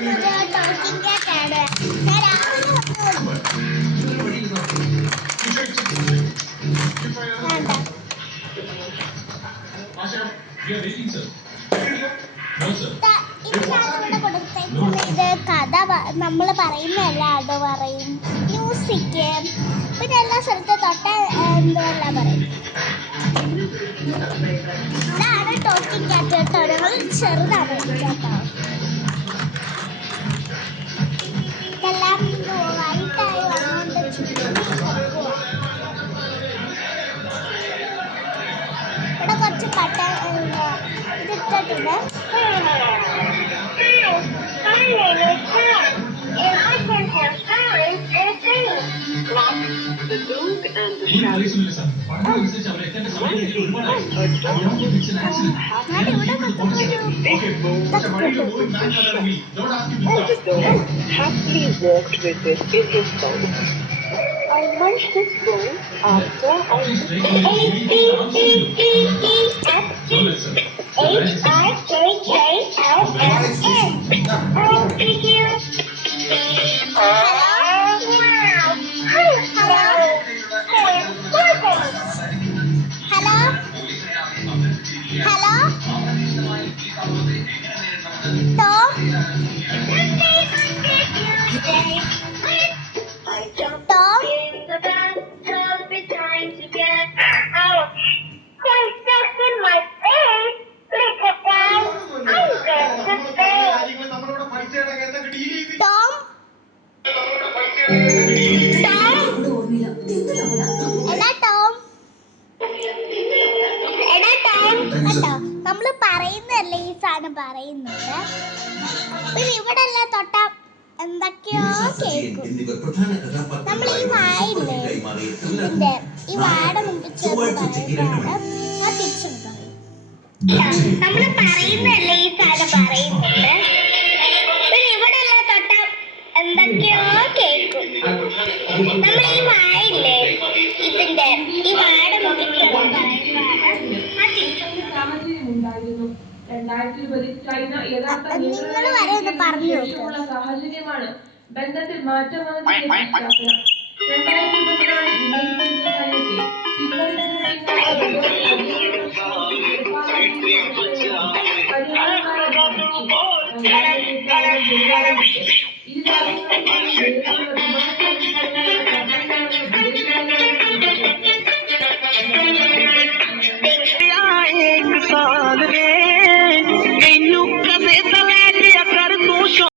ഇത് കഥ നമ്മൾ പറയുന്നതല്ല, അത് പറയും. മ്യൂസിക് പിന്നെ എല്ലാ സ്ഥലത്തും തൊട്ട എന്തെല്ലാം പറയും. ഇതാണ് ടോക്കിംഗ് ക്യാറ്റ് കേട്ടോ. ഞങ്ങൾ ചെറുതാണ് കേട്ടോ. ഇതെല്ലാം വൈകിട്ടായി വന്നുകൊണ്ട് ഇവിടെ കുറച്ച് ഇതിട്ടിട്ടുണ്ട്. The dog and the shadow. The dog happily walked with this in his bowl. I munched this bowl after I നമ്മള് പറയുന്നല്ലേ ഈ സാധനം പറയുന്നത്. പിന്നെ ഇവിടെ എല്ലാം തൊട്ട എന്തൊക്കെയോ കേൾക്കും. നമ്മൾ ഈ വായില്ലേ, ഇതിന്റെ ഈ വായുടെ മുമ്പിൽ ചേർന്ന് പറയുന്നതാണ് ആ തിരിച്ചും പറയും. നമ്മള് പറയുന്നല്ലേ ഈ സാധനം പറയുന്നത്. പിന്നെ ഇവിടെ എല്ലാം തൊട്ട എന്തൊക്കെയോ കേൾക്കും. നമ്മൾ ഈ വായില്ലേ, ഇതിന്റെ ഈ വായുടെ മുമ്പിൽ ചേർന്ന് പറയുന്നതാണ് ആ തിരിച്ചും. ചൈന യഥാർത്ഥ സാഹചര്യമാണ് ബന്ധത്തിൽ മാറ്റം വന്നതിന്റെ പശ്ചാത്തലം. 2014